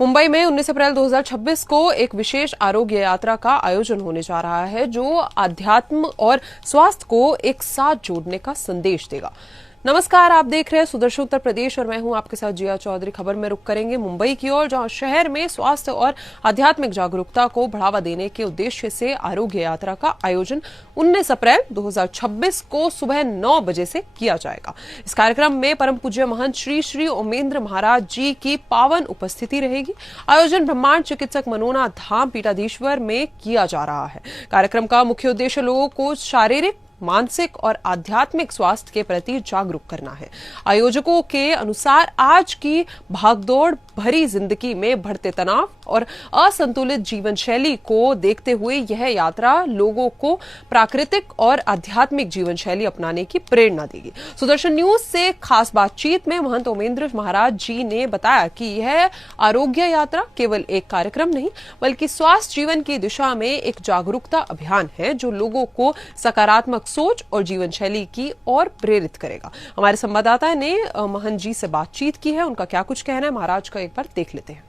मुंबई में 19 अप्रैल 2026 को एक विशेष आरोग्य यात्रा का आयोजन होने जा रहा है जो अध्यात्म और स्वास्थ्य को एक साथ जोड़ने का संदेश देगा। नमस्कार, आप देख रहे हैं सुदर्शन उत्तर प्रदेश और मैं हूं आपके साथ जिया चौधरी। खबर में रुक करेंगे मुंबई की ओर, जहां शहर में स्वास्थ्य और आध्यात्मिक जागरूकता को बढ़ावा देने के उद्देश्य से आरोग्य यात्रा का आयोजन 19 अप्रैल 2026 को सुबह 9 बजे से किया जाएगा। इस कार्यक्रम में परम पूज्य महंत श्री श्री ओमेंद्र महाराज जी की पावन उपस्थिति रहेगी। आयोजन ब्रह्मांड चिकित्सक मनोना धाम पीठाधीश्वर में किया जा रहा है। कार्यक्रम का मुख्य उद्देश्य लोगों को शारीरिक, मानसिक और आध्यात्मिक स्वास्थ्य के प्रति जागरूक करना है। आयोजकों के अनुसार आज की भागदौड़ भरी जिंदगी में बढ़ते तनाव और असंतुलित जीवन शैली को देखते हुए यह यात्रा लोगों को प्राकृतिक और आध्यात्मिक जीवन शैली अपनाने की प्रेरणा देगी। सुदर्शन न्यूज से खास बातचीत में महंत ओमेंद्र महाराज जी ने बताया कि यह आरोग्य यात्रा केवल एक कार्यक्रम नहीं बल्कि स्वास्थ्य जीवन की दिशा में एक जागरूकता अभियान है जो लोगों को सकारात्मक सोच और जीवन शैली की ओर प्रेरित करेगा। हमारे संवाददाता ने महंत जी से बातचीत की है, उनका क्या कुछ कहना है महाराज का एक बार देख लेते हैं।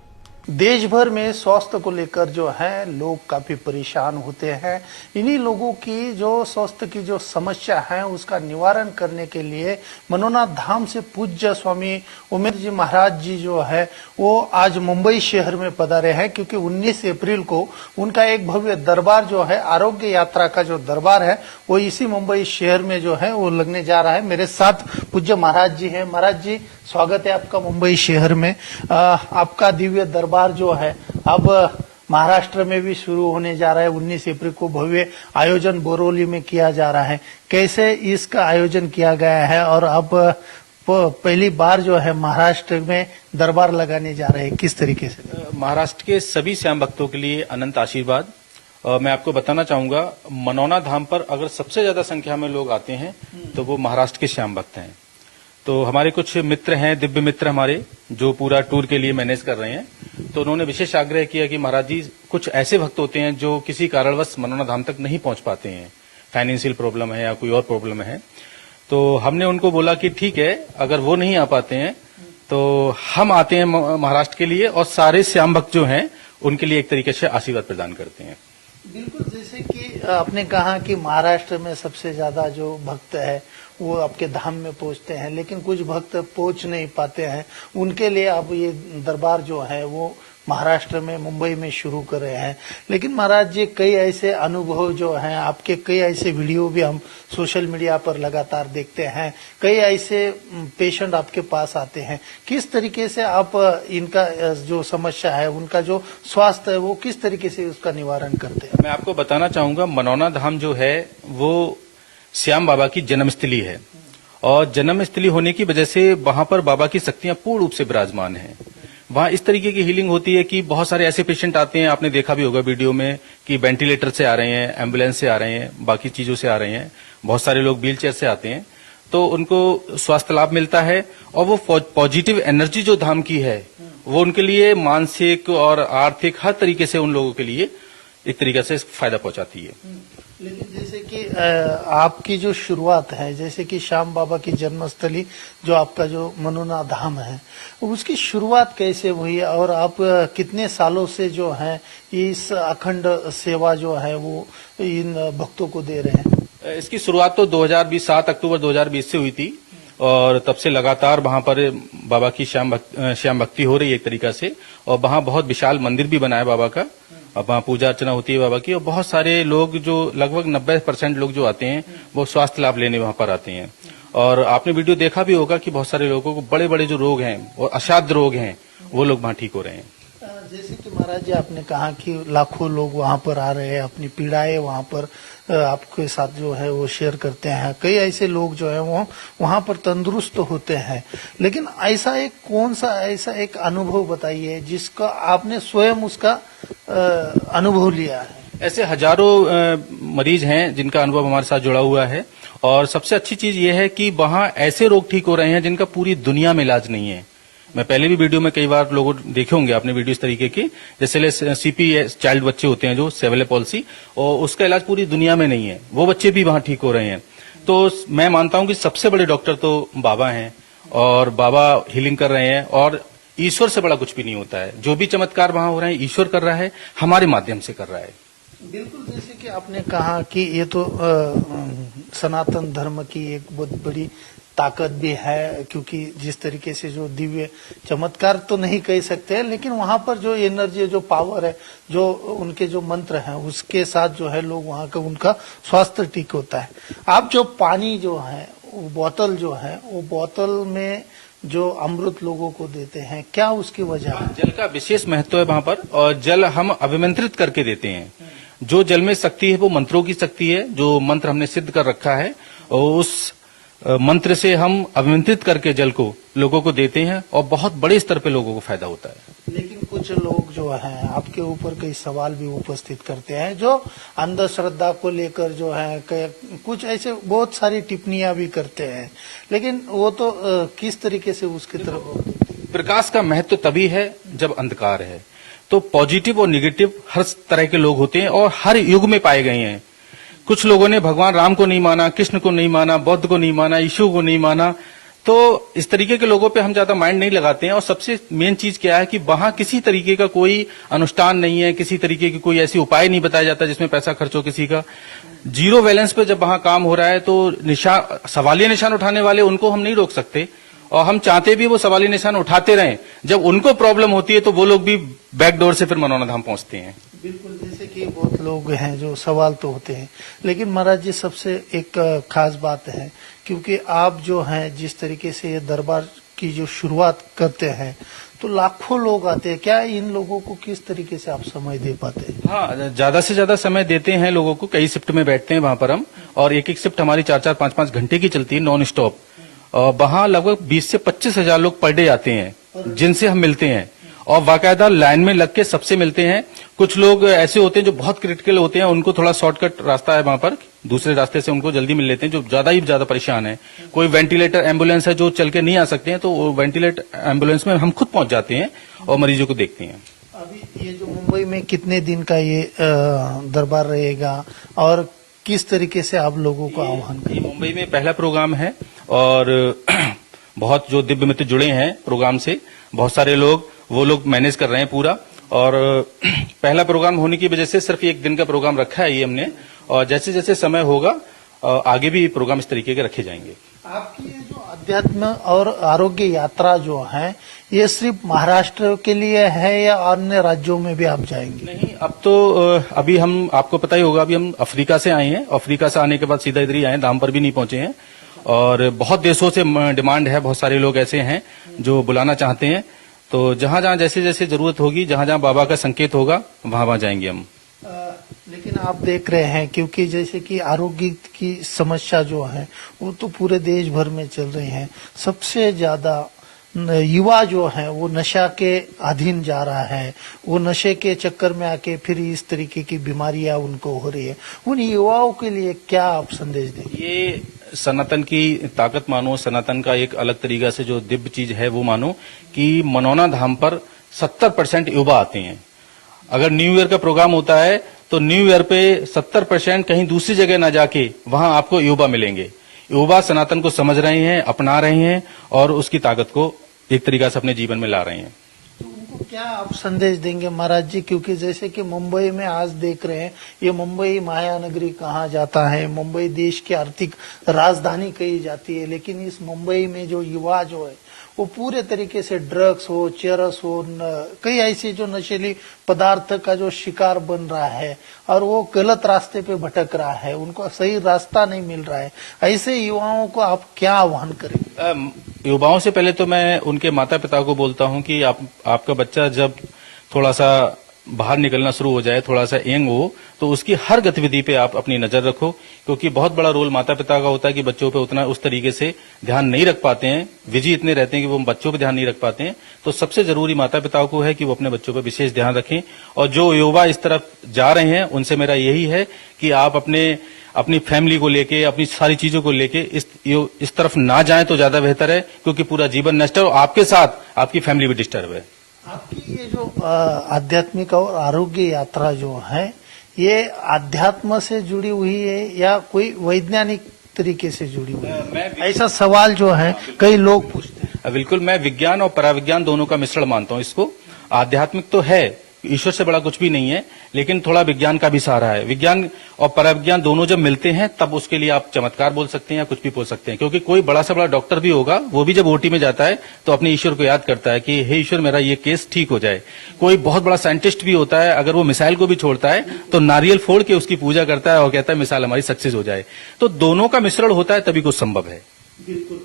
देश भर में स्वास्थ्य को लेकर जो है लोग काफी परेशान होते हैं। इन्हीं लोगों की जो स्वास्थ्य की जो समस्या है उसका निवारण करने के लिए मनोना धाम से पूज्य स्वामी ओमेंद्र जी महाराज जी जो है वो आज मुंबई शहर में पधारे हैं, क्योंकि 19 अप्रैल को उनका एक भव्य दरबार जो है, आरोग्य यात्रा का जो दरबार है वो इसी मुंबई शहर में जो है वो लगने जा रहा है। मेरे साथ पूज्य महाराज जी हैं। महाराज जी, स्वागत है आपका मुंबई शहर में। आपका दिव्य दरबार जो है अब महाराष्ट्र में भी शुरू होने जा रहा है। 19 अप्रैल को भव्य आयोजन बोरोली में किया जा रहा है। कैसे इसका आयोजन किया गया है और अब पहली बार जो है महाराष्ट्र में दरबार लगाने जा रहे हैं, किस तरीके से? महाराष्ट्र के सभी श्याम भक्तों के लिए अनंत आशीर्वाद। मैं आपको बताना चाहूंगा, मनोना धाम पर अगर सबसे ज्यादा संख्या में लोग आते हैं तो वो महाराष्ट्र के श्याम भक्त हैं। तो हमारे कुछ मित्र हैं, दिव्य मित्र हमारे, जो पूरा टूर के लिए मैनेज कर रहे हैं। तो उन्होंने विशेष आग्रह किया कि महाराज जी, कुछ ऐसे भक्त होते हैं जो किसी कारणवश मनोना धाम तक नहीं पहुंच पाते हैं, फाइनेंशियल प्रॉब्लम है या कोई और प्रॉब्लम है। तो हमने उनको बोला कि ठीक है, अगर वो नहीं आ पाते हैं तो हम आते हैं महाराष्ट्र के लिए और सारे श्याम भक्त जो हैं उनके लिए एक तरीके से आशीर्वाद प्रदान करते हैं। बिल्कुल, जैसे कि आपने कहा कि महाराष्ट्र में सबसे ज्यादा जो भक्त है वो आपके धाम में पहुंचते हैं, लेकिन कुछ भक्त पहुंच नहीं पाते हैं। उनके लिए आप ये दरबार जो है वो महाराष्ट्र में, मुंबई में शुरू कर रहे हैं। लेकिन महाराज जी, कई ऐसे अनुभव जो हैं आपके, कई ऐसे वीडियो भी हम सोशल मीडिया पर लगातार देखते हैं, कई ऐसे पेशेंट आपके पास आते हैं। किस तरीके से आप इनका जो समस्या है, उनका जो स्वास्थ्य है, वो किस तरीके से उसका निवारण करते हैं? मैं आपको बताना चाहूंगा, मनोना धाम जो है वो श्याम बाबा की जन्मस्थली है और जन्मस्थली होने की वजह से वहां पर बाबा की शक्तियां पूर्ण रूप से विराजमान हैं। वहां इस तरीके की हीलिंग होती है कि बहुत सारे ऐसे पेशेंट आते हैं, आपने देखा भी होगा वीडियो में, कि वेंटिलेटर से आ रहे हैं, एम्बुलेंस से आ रहे हैं, बाकी चीजों से आ रहे हैं। बहुत सारे लोग व्हील चेयर से आते हैं, तो उनको स्वास्थ्य लाभ मिलता है और वो पॉजिटिव एनर्जी जो धाम की है वो उनके लिए मानसिक और आर्थिक हर तरीके से उन लोगों के लिए एक तरीके से फायदा पहुंचाती है। लेकिन जैसे कि आपकी जो शुरुआत है, जैसे कि श्याम बाबा की जन्मस्थली जो आपका जो मनोना धाम है, उसकी शुरुआत कैसे हुई और आप कितने सालों से जो है इस अखंड सेवा जो है वो इन भक्तों को दे रहे हैं? इसकी शुरुआत तो 7 अक्टूबर 2020 से हुई थी और तब से लगातार वहां पर बाबा की श्याम भक्ति हो रही है एक तरीका से। और वहां बहुत विशाल मंदिर भी बना है बाबा का, वहाँ पूजा अर्चना होती है बाबा की। और बहुत सारे लोग, जो लगभग 90% लोग जो आते हैं वो स्वास्थ्य लाभ लेने वहां पर आते हैं। और आपने वीडियो देखा भी होगा कि बहुत सारे लोगों को बड़े बड़े जो रोग हैं और असाध्य रोग हैं वो लोग वहाँ ठीक हो रहे हैं। जैसे कि महाराज जी, आपने कहा कि लाखों लोग वहां पर आ रहे हैं, अपनी पीड़ाएं वहां पर आपके साथ जो है वो शेयर करते हैं। कई ऐसे लोग जो है वो वहां पर तंदुरुस्त होते हैं। लेकिन ऐसा एक कौन सा ऐसा एक अनुभव बताइए जिसका आपने स्वयं उसका अनुभव लिया है? ऐसे हजारों मरीज हैं जिनका अनुभव हमारे साथ जुड़ा हुआ है। और सबसे अच्छी चीज ये है कि वहाँ ऐसे रोग ठीक हो रहे हैं जिनका पूरी दुनिया में इलाज नहीं है। मैं पहले भी वीडियो में कई बार लोगों देखे होंगे आपने वीडियो इस तरीके की, जैसे सीपी चाइल्ड बच्चे होते हैं जो सेरेब्रल पॉल्सी, और उसका इलाज पूरी दुनिया में नहीं है, वो बच्चे भी वहां ठीक हो रहे हैं। तो मैं मानता हूं कि सबसे बड़े डॉक्टर तो बाबा हैं और बाबा हीलिंग कर रहे हैं। और ईश्वर से बड़ा कुछ भी नहीं होता है। जो भी चमत्कार वहां हो रहे हैं ईश्वर कर रहा है, हमारे माध्यम से कर रहा है। बिल्कुल, जैसे कि आपने कहा कि ये तो सनातन धर्म की एक बहुत बड़ी ताकत भी है, क्योंकि जिस तरीके से जो दिव्य चमत्कार तो नहीं कह सकते, लेकिन वहां पर जो एनर्जी, जो पावर है, जो उनके जो मंत्र हैं, उसके साथ जो है लोग वहां का उनका स्वास्थ्य ठीक होता है। आप जो पानी जो है, वो बोतल जो है, वो बोतल में जो अमृत लोगों को देते हैं, क्या उसकी वजह है? जल का विशेष महत्व है वहां पर, और जल हम अभिमंत्रित करके देते हैं। जो जल में शक्ति है वो मंत्रों की शक्ति है, जो मंत्र हमने सिद्ध कर रखा है, और उस मंत्र से हम अभिमंत्रित करके जल को लोगों को देते हैं, और बहुत बड़े स्तर पे लोगों को फायदा होता है। लेकिन कुछ लोग जो हैं आपके ऊपर कई सवाल भी उपस्थित करते हैं, जो अंधश्रद्धा को लेकर जो है कुछ ऐसे बहुत सारी टिप्पणियां भी करते हैं, लेकिन वो तो किस तरीके से उसकी तरफ? प्रकाश का महत्व तभी है जब अंधकार है। तो पॉजिटिव और निगेटिव हर तरह के लोग होते हैं और हर युग में पाए गए हैं। कुछ लोगों ने भगवान राम को नहीं माना, कृष्ण को नहीं माना, बुद्ध को नहीं माना, यीशु को नहीं माना। तो इस तरीके के लोगों पे हम ज्यादा माइंड नहीं लगाते हैं। और सबसे मेन चीज क्या है कि वहां किसी तरीके का कोई अनुष्ठान नहीं है, किसी तरीके की कोई ऐसी उपाय नहीं बताया जाता जिसमें पैसा खर्च हो किसी का। जीरो बैलेंस पे जब वहां काम हो रहा है तो सवालिया निशान उठाने वाले उनको हम नहीं रोक सकते, और हम चाहते भी वो सवालिया निशान उठाते रहें। जब उनको प्रॉब्लम होती है तो वो लोग भी बैकडोर से फिर मनोना धाम पहुंचते हैं। बिल्कुल, जैसे कि बहुत लोग हैं जो सवाल तो होते हैं, लेकिन महाराज जी सबसे एक खास बात है, क्योंकि आप जो हैं जिस तरीके से ये दरबार की जो शुरुआत करते हैं तो लाखों लोग आते हैं, क्या इन लोगों को किस तरीके से आप समय दे पाते हैं? हाँ, ज्यादा से ज्यादा समय देते हैं लोगों को। कई शिफ्ट में बैठते हैं वहां पर हम, और एक एक शिफ्ट हमारी 4-4, 5-5 घंटे की चलती है नॉन स्टॉप। और वहां लगभग 20 से 25 हजार लोग पर डे आते हैं जिनसे हम मिलते हैं, और बाकायदा लाइन में लग के सबसे मिलते हैं। कुछ लोग ऐसे होते हैं जो बहुत क्रिटिकल होते हैं, उनको थोड़ा शॉर्टकट रास्ता है वहां पर, दूसरे रास्ते से उनको जल्दी मिल लेते हैं। जो ज्यादा परेशान है, कोई वेंटिलेटर एम्बुलेंस है जो चल के नहीं आ सकते हैं, तो वो वेंटिलेटर एम्बुलेंस में हम खुद पहुंच जाते हैं और मरीजों को देखते हैं। अभी ये जो मुंबई में कितने दिन का ये दरबार रहेगा और किस तरीके से आप लोगों को आह्वान करें? मुंबई में पहला प्रोग्राम है, और बहुत जो दिव्य मित्र जुड़े हैं प्रोग्राम से, बहुत सारे लोग वो लोग मैनेज कर रहे हैं पूरा। और पहला प्रोग्राम होने की वजह से सिर्फ एक दिन का प्रोग्राम रखा है ये हमने, और जैसे जैसे समय होगा आगे भी प्रोग्राम इस तरीके के रखे जाएंगे। आपकी ये जो अध्यात्म और आरोग्य यात्रा जो है, ये सिर्फ महाराष्ट्र के लिए है या अन्य राज्यों में भी आप जाएंगे? नहीं, अब तो अभी हम, आपको पता ही होगा, अभी हम अफ्रीका से आए हैं। अफ्रीका से आने के बाद सीधा इधर ही आए, धाम पर भी नहीं पहुंचे हैं। और बहुत देशों से डिमांड है, बहुत सारे लोग ऐसे हैं जो बुलाना चाहते हैं। तो जहां जहां जैसे जैसे जरूरत होगी, जहां जहां बाबा का संकेत होगा, वहां वहां जाएंगे हम। लेकिन आप देख रहे हैं, क्योंकि जैसे कि आरोग्य की समस्या जो है वो तो पूरे देश भर में चल रही है। सबसे ज्यादा युवा जो है वो नशा के अधीन जा रहा है, वो नशे के चक्कर में आके फिर इस तरीके की बीमारियां उनको हो रही है। उन युवाओं के लिए क्या आप संदेश देंगे? ये सनातन की ताकत मानो, सनातन का एक अलग तरीका से जो दिव्य चीज है वो मानो कि मनोना धाम पर 70% युवा आते हैं। अगर न्यू ईयर का प्रोग्राम होता है तो न्यू ईयर पे 70% कहीं दूसरी जगह ना जाके वहां आपको युवा मिलेंगे। युवा सनातन को समझ रहे हैं, अपना रहे हैं, और उसकी ताकत को एक तरीका से अपने जीवन में ला रहे हैं। तो उनको क्या आप संदेश देंगे महाराज जी? क्योंकि जैसे कि मुंबई में आज देख रहे हैं, ये मुंबई महानगरी कहा जाता है, मुंबई देश की आर्थिक राजधानी कही जाती है, लेकिन इस मुंबई में जो युवा जो है वो पूरे तरीके से ड्रग्स हो, चरस हो, कई ऐसे जो नशीली पदार्थ का जो शिकार बन रहा है, और वो गलत रास्ते पे भटक रहा है, उनको सही रास्ता नहीं मिल रहा है। ऐसे युवाओं को आप क्या आह्वान करेंगे? युवाओं से पहले तो मैं उनके माता पिता को बोलता हूं कि आपका बच्चा जब थोड़ा सा बाहर निकलना शुरू हो जाए, थोड़ा सा यंग हो, तो उसकी हर गतिविधि पे आप अपनी नजर रखो, क्योंकि बहुत बड़ा रोल माता पिता का होता है कि बच्चों पे उतना उस तरीके से ध्यान नहीं रख पाते हैं। बिजी इतने रहते हैं कि वो बच्चों पे ध्यान नहीं रख पाते हैं। तो सबसे जरूरी माता पिताओं को है कि वो अपने बच्चों पे विशेष ध्यान रखें। और जो युवा इस तरफ जा रहे हैं उनसे मेरा यही है कि आप अपनी फैमिली को लेके, अपनी सारी चीजों को लेके इस तरफ ना जाएं तो ज्यादा बेहतर है, क्योंकि पूरा जीवन नष्ट है और आपके साथ आपकी फैमिली भी डिस्टर्ब है। आपकी ये जो आध्यात्मिक और आरोग्य यात्रा जो है, ये आध्यात्म से जुड़ी हुई है या कोई वैज्ञानिक तरीके से जुड़ी हुई है? ऐसा सवाल जो है कई लोग पूछते हैं। बिल्कुल, मैं विज्ञान और पराविज्ञान दोनों का मिश्रण मानता हूं इसको। आध्यात्मिक तो है, ईश्वर से बड़ा कुछ भी नहीं है, लेकिन थोड़ा विज्ञान का भी सहारा है। विज्ञान और पराविज्ञान दोनों जब मिलते हैं तब उसके लिए आप चमत्कार बोल सकते हैं या कुछ भी बोल सकते हैं। क्योंकि कोई बड़ा से बड़ा डॉक्टर भी होगा, वो भी जब ओटी में जाता है तो अपने ईश्वर को याद करता है कि हे ईश्वर, मेरा ये केस ठीक हो जाए। कोई बहुत बड़ा साइंटिस्ट भी होता है, अगर वो मिसाइल को भी छोड़ता है तो नारियल फोड़ के उसकी पूजा करता है और कहता है मिसाइल हमारी सक्सेस हो जाए। तो दोनों का मिश्रण होता है तभी कुछ संभव है। बिल्कुल।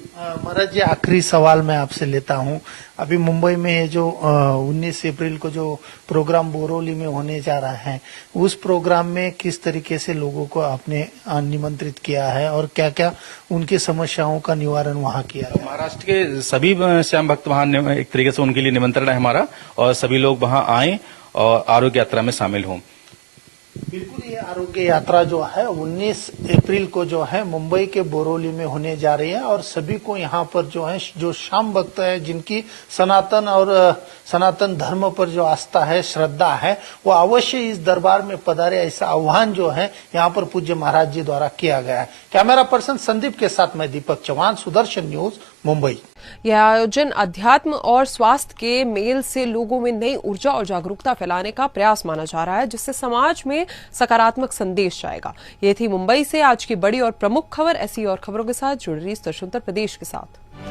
महाराज जी, आखिरी सवाल मैं आपसे लेता हूं। अभी मुंबई में जो 19 अप्रैल को जो प्रोग्राम बोरोली में होने जा रहा है, उस प्रोग्राम में किस तरीके से लोगों को आपने निमंत्रित किया है और क्या क्या उनकी समस्याओं का निवारण वहां किया है? महाराष्ट्र के सभी श्याम भक्त वहां एक तरीके से उनके लिए निमंत्रण है हमारा, और सभी लोग वहां आए और आरोग्य यात्रा में शामिल हों। बिल्कुल, ये आरोग्य यात्रा जो है 19 अप्रैल को जो है मुंबई के बोरोली में होने जा रही है और सभी को यहाँ पर जो है, जो श्याम भक्त है, जिनकी सनातन धर्म पर जो आस्था है, श्रद्धा है, वो अवश्य इस दरबार में पधारे, ऐसा आह्वान जो है यहाँ पर पूज्य महाराज जी द्वारा किया गया है। कैमरा पर्सन संदीप के साथ मैं दीपक चौहान, सुदर्शन न्यूज, मुंबई। यह आयोजन अध्यात्म और स्वास्थ्य के मेल से लोगों में नई ऊर्जा और जागरूकता फैलाने का प्रयास माना जा रहा है, जिससे समाज में सकारात्मक संदेश जाएगा। ये थी मुंबई से आज की बड़ी और प्रमुख खबर। ऐसी और खबरों के साथ जुड़ रही उत्तर प्रदेश के साथ।